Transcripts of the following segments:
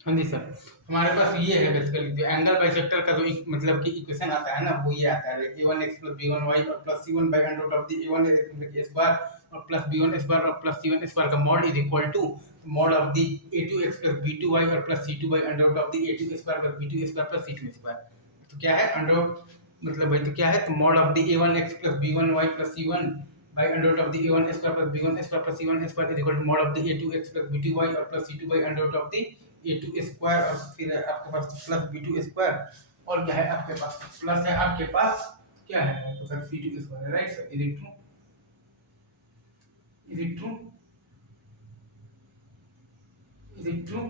हाँ जी सर, हमारे पास ये है बेसिकली जो एंगल बाइसेक्टर का जो मतलब कि इक्वेशन आता है ना, वो ये आता है a1x + b1y और plus c1 by under root of the a1 square और प्लस b1 स्क्वायर और प्लस c1 स्क्वायर का mod is equal to mod of the a2x + b2y और plus c2 by under root of the a2 square plus b2 square plus c2 square. तो क्या है under मतलब भाई तो क्या है, तो mod of the a1x + b1y plus c1 by under root of the a1 square plus b1 square plus c1 square is equal to mod of the a2x plus b2y और plus c2 by under root of the a2 square और फिर आपके पास plus b2 square और क्या है आपके पास प्लस है आपके पास क्या है तो सर c2 स्क्वायर है, right sir? Is it true? Is it true? Is it true?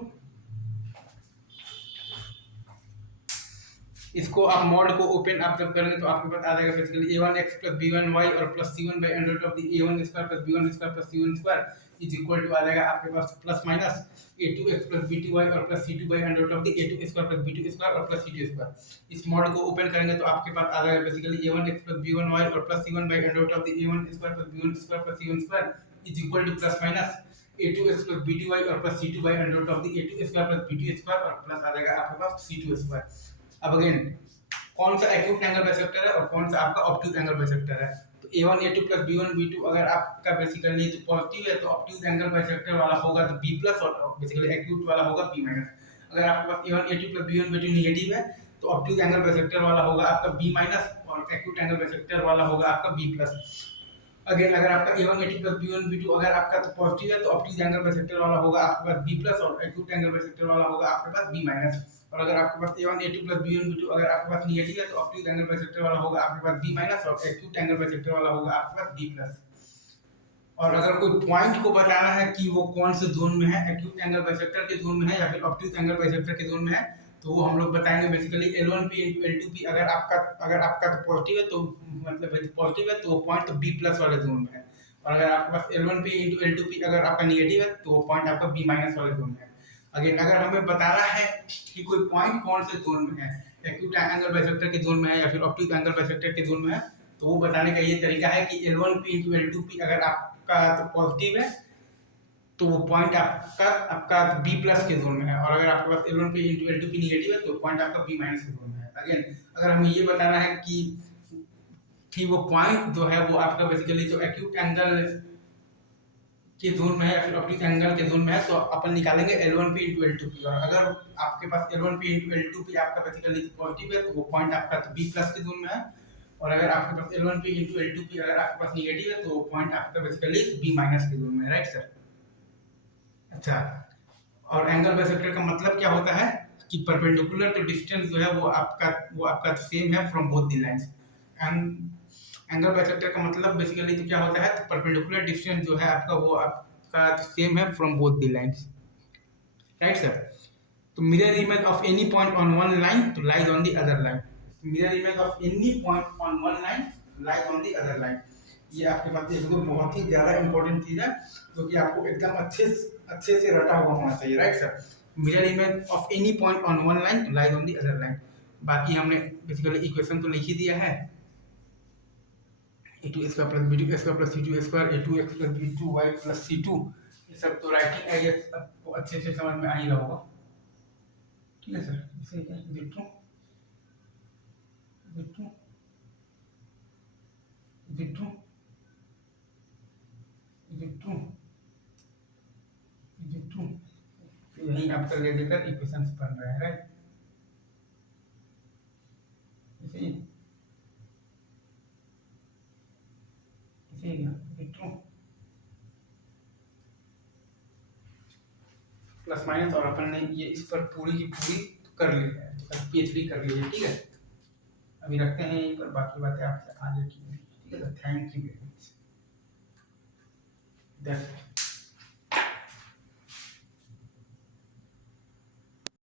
इसको आप मॉड को ओपन आप जब करेंगे तो आपके पास आ जाएगा बेसिकली a1x + b1y और plus c1 by under root of the a1 square plus b1 square plus c1 square is equal to आ जाएगा आपके पास प्लस माइनस a2x + b2y और plus c2 by under root of the a2 square plus b2 square और plus c2 square. इस mod को open करेंगे तो आपके पास आ जाएगा बेसिकली a1x + b1y और plus c1 by under root of the a1 square plus b1 square plus c1 square is equal two plus minus a2x + b2y और plus c2 by under root of the a2 square plus b2 square और plus आ जाएगा आपके पास c2 square. अब again कौन सा acute angle bisector है और कौन सा आपका ऑब्ट्यूज एंगल बाइसेक्टर है? तो a1 a2 + b1 b2 अगर आपका बेसिकली तो पॉजिटिव है तो ऑब्ट्यूज एंगल बाइसेक्टर वाला होगा तो b+ और बेसिकली एक्यूट वाला होगा b-। अगर आपके पास a1 a2 + b1 b2 negative है तो ऑब्ट्यूज एंगल बाइसेक्टर वाला होगा आपका b- और एक्यूट एंगल बाइसेक्टर वाला होगा आपका b+। अगेन अगर आपका a1 a2 + b1 b2 अगर आपका तो पॉजिटिव है तो ऑब्ट्यूज एंगल बाइसेक्टर वाला होगा आपके पास b+ और एक्यूट एंगल बाइसेक्टर वाला होगा आपके पास b-। और अगर आपके पास a1 a2 + b1 b2 अगर आपके पास नेगेटिव है तो ऑब्ट्यूज एंगल बाइसेक्टर वाला होगा आपके पास b- और एक्यूट एंगल बाइसेक्टर वाला होगा आपके पास b+। और अगर कोई पॉइंट को बताना है कि वो कौन से जोन में है, एक्यूट एंगल बाइसेक्टर के जोन में है या फिर ऑब्ट्यूज एंगल बाइसेक्टर के जोन में है, तो वो हम लोग बताएंगे बेसिकली L1P * L2P। अगर आपका तो पॉजिटिव है तो मतलब पॉजिटिव है तो वो पॉइंट तो b+ वाले जोन में है। और अगर आपके पास L1P * L2P अगर आपका नेगेटिव है तो वो पॉइंट आपका b- वाले जोन में है। अगेन अगर हमें बताना है कि कोई पॉइंट कौन से जोन में है, एक्यूट एंगल बाइसेक्टर के जोन में है या फिर ऑब्ट्यूज एंगल बाइसेक्टर के जोन में है, तो वो बताने का ये तरीका है कि L1P * L2P अगर आपका तो पॉजिटिव है तो वो पॉइंट आपका b+ के जोन में है। और अगर आपके पास L1P * L2P नेगेटिव है तो पॉइंट आपका b- के जोन में है। अगेन अगर हमें ये बताना है कि वो पॉइंट जो है वो आपका बेसिकली जो एक्यूट एंगल के जोन में है या फिर ऑब्ट्यूज एंगल के जोन में है तो अपन निकालेंगे L1P * L2P। और अगर आपके पास L1P * L2P आपका बेसिकली पॉजिटिव है तो वो पॉइंट आपका तो b+ के जोन में है। और अगर आपके पास L1P * L2P अगर आपके पास नेगेटिव है तो वो पॉइंट आपका बेसिकली b- के जोन में है, राइट सर? अच्छा, और एंगल बाइसेक्टर का मतलब क्या होता है कि परपेंडिकुलर तो डिस्टेंस जो है वो आपका सेम है from both the lines. Angle bisector का मतलब बेसिकली तो क्या होता है, तो परपेंडिकुलर डिस्टेंस जो है आपका वो आपका सेम है from both the lines, right sir? तो mirror image of any point on one line तो lies on the other line. Mirror image of any point on one line lies on the other line. ये आपके पास एक दो बहुत ही ज्यादा important चीज है जो कि आपको एकदम अच्छे से रटा हुआ होना चाहिए, right sir? Mirror image of any point on one line तो lies on the other line. बाकी हमने बेसिकली इक्वेशन तो लिख ही दिया है, a2 square plus b2 square plus c2 square a2x plus b2y plus c2। ये सब तो राइटिंग आई गेस आपको अच्छे से समझ में आ ही रहा होगा, ठीक है सर? इसे क्या देखो देखो देखो देखो देखो यही आपका ले देकर इक्वेशंस बन रहा है, राइट? इसे इसे देखो प्लस माइनस और अपन ने ये इस पर पूरी की पूरी कर ली है, PhD कर ली है, ठीक है? अभी रखते हैं यहीं पर, बाकी बातें आपसे आगे की, ठीक है? Thank you very much.